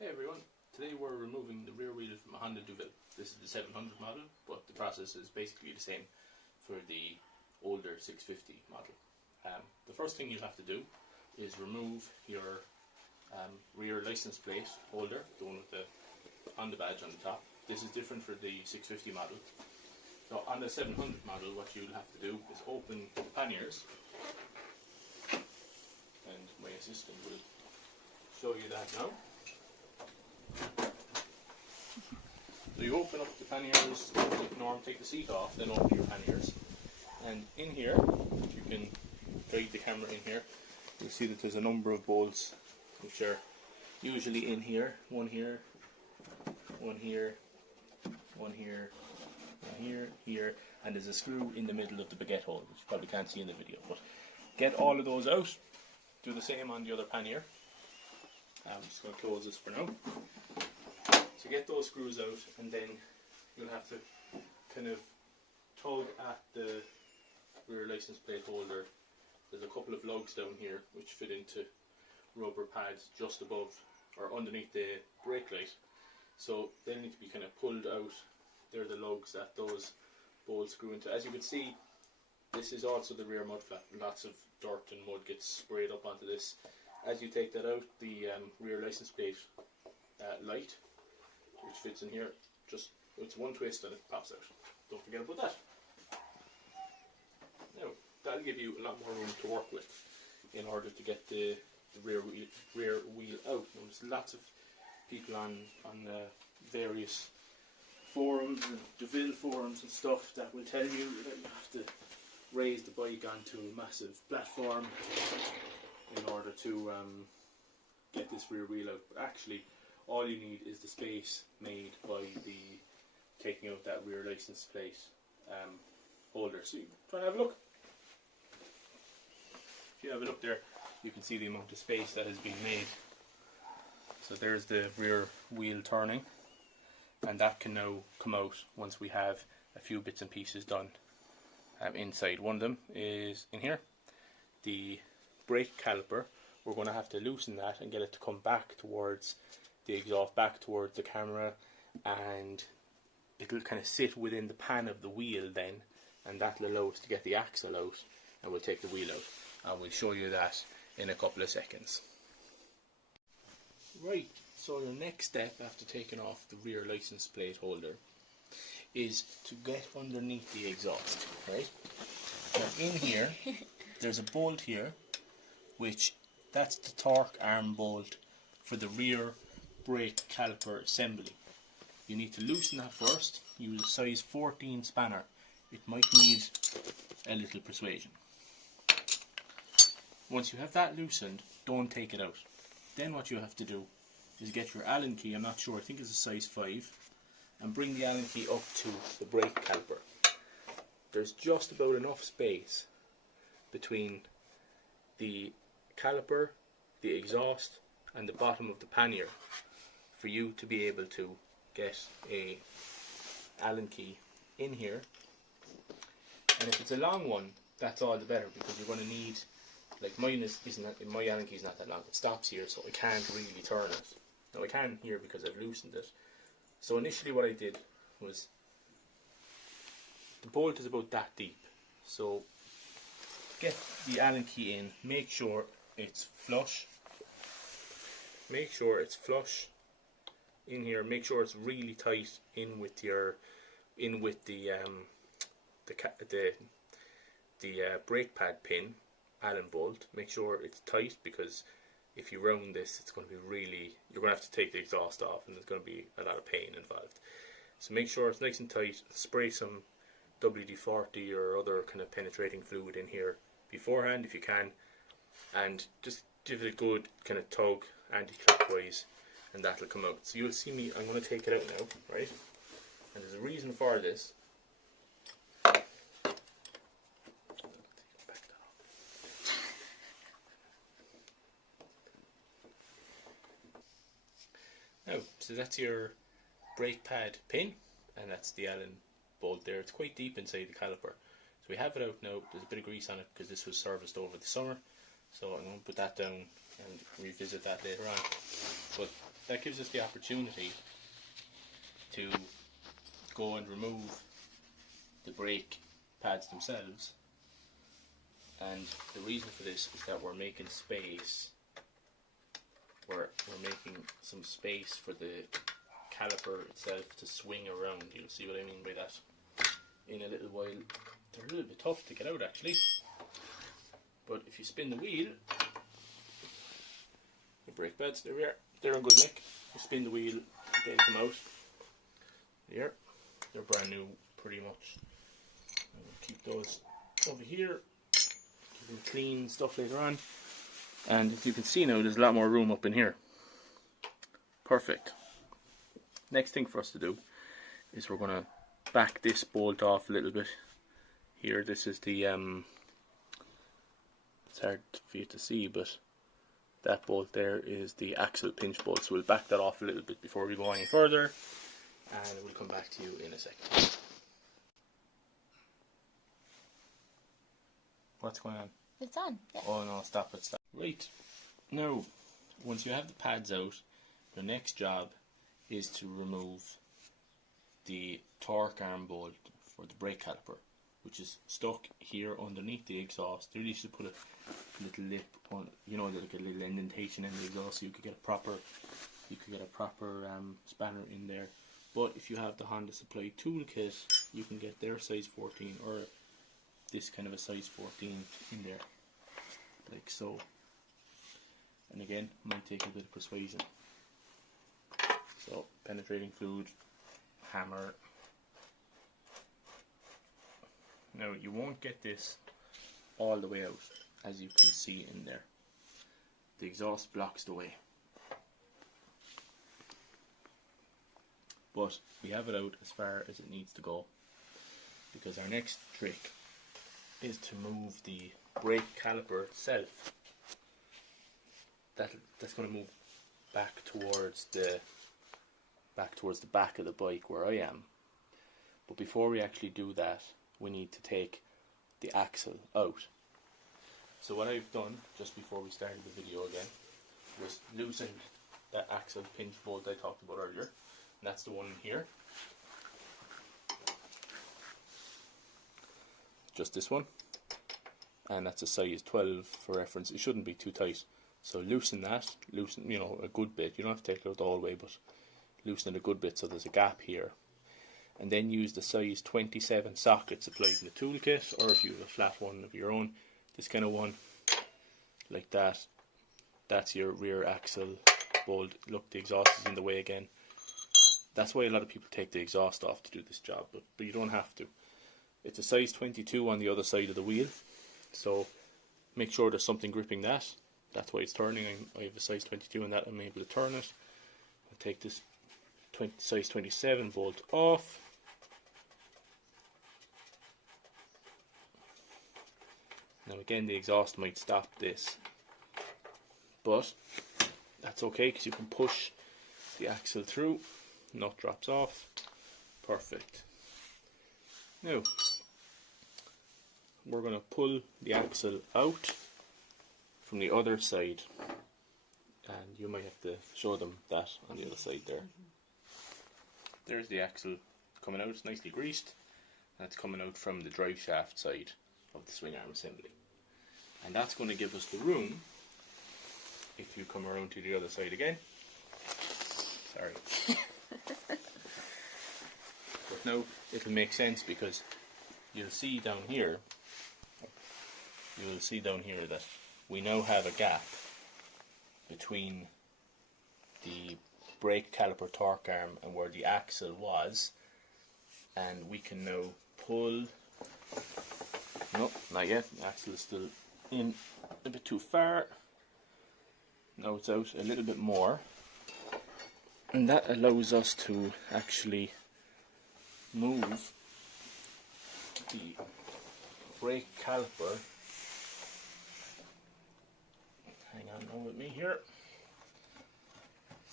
Hey everyone, today we're removing the rear wheel from a Honda Deauville. This is the 700 model, but the process is basically the same for the older 650 model. The first thing you'll have to do is remove your rear license plate holder, the one with the Honda badge on the top. This is different for the 650 model. So on the 700 model, what you'll have to do is open the panniers, and my assistant will show you that now. So you open up the panniers, take the seat off, then open your panniers. And in here, you can guide the camera in here, you'll see that there's a number of bolts which are usually in here. One here, one here, one here, one here, here, and there's a screw in the middle of the baguette hole, which you probably can't see in the video. But get all of those out, do the same on the other pannier. I'm just going to close this for now. So get those screws out, and then you'll have to kind of tug at the rear license plate holder. There's a couple of lugs down here which fit into rubber pads just above or underneath the brake light. So they need to be kind of pulled out. They're the lugs that those bolts screw into. As you can see, this is also the rear mud flap. Lots of dirt and mud gets sprayed up onto this. As you take that out, the rear license plate light, which fits in here, just it's one twist and it pops out. Don't forget about that. Now that'll give you a lot more room to work with in order to get the rear wheel out. Now, there's lots of people on various forums and Deauville forums and stuff that will tell you that you have to raise the bike onto a massive platform in order to get this rear wheel out. But actually, all you need is the space made by the taking out that rear license plate holder. So you try and have a look. If you have a look there, you can see the amount of space that has been made. So there's the rear wheel turning, and that can now come out once we have a few bits and pieces done inside. One of them is in here, the brake caliper. We're going to have to loosen that and get it to come back towards the exhaust, back towards the camera, and it'll kind of sit within the pan of the wheel then, and that'll allow us to get the axle out, and we'll take the wheel out, and we'll show you that in a couple of seconds. Right, so the next step after taking off the rear license plate holder is to get underneath the exhaust, right? Now in here, there's a bolt here, which that's the torque arm bolt for the rear brake caliper assembly. You need to loosen that first. Use a size 14 spanner. It might need a little persuasion. Once you have that loosened, don't take it out. Then what you have to do is get your Allen key, I'm not sure, I think it's a size 5, and bring the Allen key up to the brake caliper. There's just about enough space between the caliper, the exhaust, and the bottom of the pannier for you to be able to get a Allen key in here. And if it's a long one, that's all the better, because you're going to need, like mine isn't, my Allen key is not that long. It stops here, so I can't really turn it. Now I can here because I've loosened it. So initially what I did was, the bolt is about that deep, so get the Allen key in, make sure it's flush. Make sure it's flush in here. Make sure it's really tight in with the brake pad pin, Allen bolt. Make sure it's tight, because if you round this, it's going to be really, you're going to have to take the exhaust off, and there's going to be a lot of pain involved. So make sure it's nice and tight. Spray some WD-40 or other kind of penetrating fluid in here beforehand if you can, and just give it a good kind of tug anti-clockwise, and that'll come out. So you'll see me, I'm going to take it out now, right? And there's a reason for this. Now, so that's your brake pad pin, and that's the Allen bolt there. It's quite deep inside the caliper. So we have it out now. There's a bit of grease on it because this was serviced over the summer. So I'm going to put that down and revisit that later on. But that gives us the opportunity to go and remove the brake pads themselves. And the reason for this is that we're making space. We're making some space for the caliper itself to swing around. You'll see what I mean by that in a little while. They're a little bit tough to get out actually, but if you spin the wheel, the brake pads, they're in good nick. You spin the wheel, they come out. There, they're brand new pretty much. And we'll keep those over here, keep them clean stuff later on. And as you can see now, there's a lot more room up in here. Perfect. Next thing for us to do is we're going to back this bolt off a little bit. Here, this is the, it's hard for you to see, but that bolt there is the axle pinch bolt. So we'll back that off a little bit before we go any further, and we'll come back to you in a second. What's going on? It's on. Yeah. Oh no, stop it, stop. Right, now, once you have the pads out, the next job is to remove the torque arm bolt for the brake caliper, which is stuck here underneath the exhaust. There you should put a little lip on, you know, like a little indentation in the exhaust, so you could get a proper, spanner in there. But if you have the Honda Supply toolkit, you can get their size 14 or this kind of a size 14 in there, like so. And again, might take a bit of persuasion. So, penetrating fluid, hammer. Now, you won't get this all the way out, as you can see in there. The exhaust blocks the way. But we have it out as far as it needs to go, because our next trick is to move the brake caliper itself. That's going to move back towards the back of the bike where I am. But before we actually do that, we need to take the axle out. So what I've done just before we started the video again was loosen that axle pinch bolt I talked about earlier, and that's the one here. Just this one, and that's a size 12 for reference. It shouldn't be too tight. So loosen that, you know, a good bit. You don't have to take it out all the way, but loosen it a good bit so there's a gap here. And then use the size 27 socket supplied in the toolkit, or if you have a flat one of your own, this kind of one, like that. That's your rear axle bolt. Look, the exhaust is in the way again. That's why a lot of people take the exhaust off to do this job, but you don't have to. It's a size 22 on the other side of the wheel, so make sure there's something gripping that. That's why it's turning. I have a size 22 on that, I'm able to turn it. I'll take this size 27 bolt off. Now again, the exhaust might stop this, but that's okay because you can push the axle through. Nut drops off. Perfect. Now we're going to pull the axle out from the other side, and you might have to show them that on the other side there. There's the axle coming out. It's nicely greased. That's coming out from the drive shaft side of the swing arm assembly, and that's going to give us the room. If you come around to the other side again, sorry. But now it'll make sense, because you'll see down here that we now have a gap between the brake caliper torque arm and where the axle was, and we can now pull. No, not yet. The axle is still in a bit too far. Now it's out a little bit more, and that allows us to actually move the brake caliper. Hang on now with me here.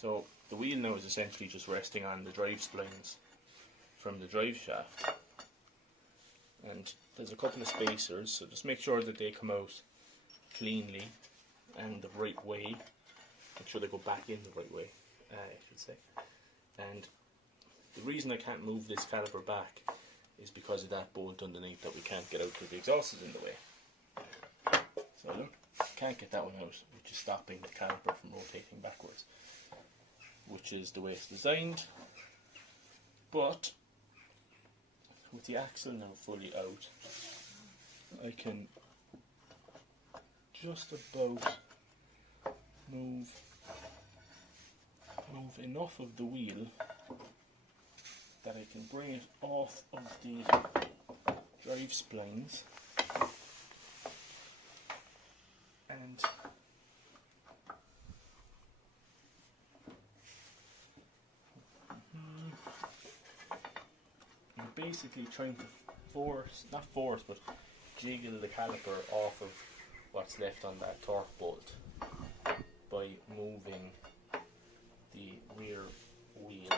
So the wheel now is essentially just resting on the drive splines from the drive shaft, and there's a couple of spacers, so just make sure that they come out cleanly and the right way. Make sure they go back in the right way, I should say. And the reason I can't move this caliper back is because of that bolt underneath that we can't get out because the exhaust is in the way. So look, can't get that one out, which is stopping the caliper from rotating backwards, which is the way it's designed. But with the axle now fully out, I can just about move enough of the wheel that I can bring it off of the drive splines and I'm basically trying to but jiggle the caliper off of what's left on that torque bolt by moving the rear wheel.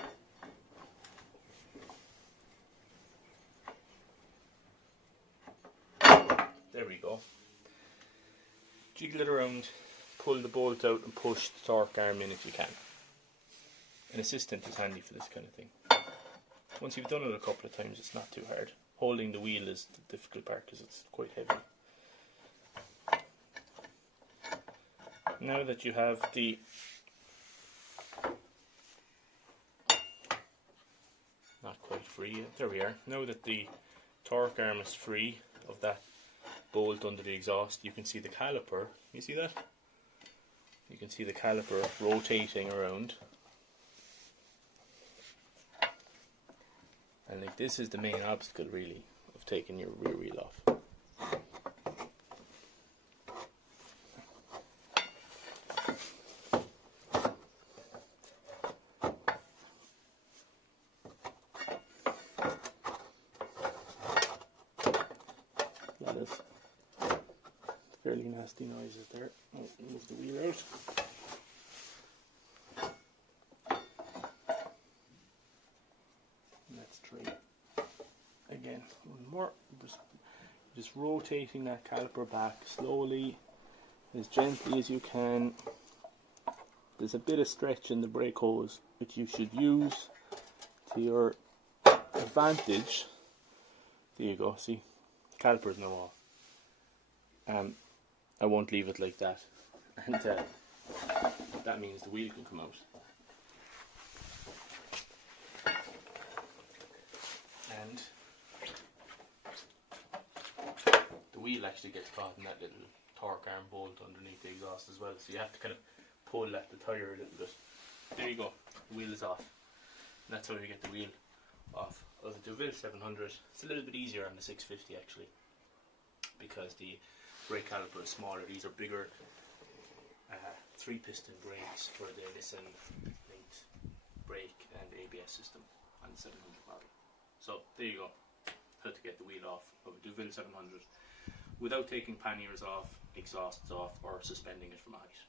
There we go. Jiggle it around, pull the bolt out and push the torque arm in if you can. An assistant is handy for this kind of thing. Once you've done it a couple of times, it's not too hard. Holding the wheel is the difficult part because it's quite heavy. Now that you have the not quite free yet, there we are. Now that the torque arm is free of that bolt under the exhaust, you can see the caliper. You see that? You can see the caliper rotating around. And like this is the main obstacle really of taking your rear wheel off. That is fairly nasty noises there. I'll move the wheel out. Let's try again. One more. Just rotating that caliper back slowly, as gently as you can. There's a bit of stretch in the brake hose, which you should use to your advantage. There you go. See, caliper is now off. I won't leave it like that, and that means the wheel can come out. And the wheel actually gets caught in that little torque arm bolt underneath the exhaust as well, so you have to kind of pull at the tyre a little bit. There you go, the wheel is off. And that's how you get the wheel off of the Deauville 700. It's a little bit easier on the 650 actually, because the brake caliper is smaller. These are bigger 3-piston brakes for the Nissan linked brake and ABS system on the 700 model. So there you go, how to get the wheel off of a Deauville 700 without taking panniers off, exhausts off, or suspending it from a height.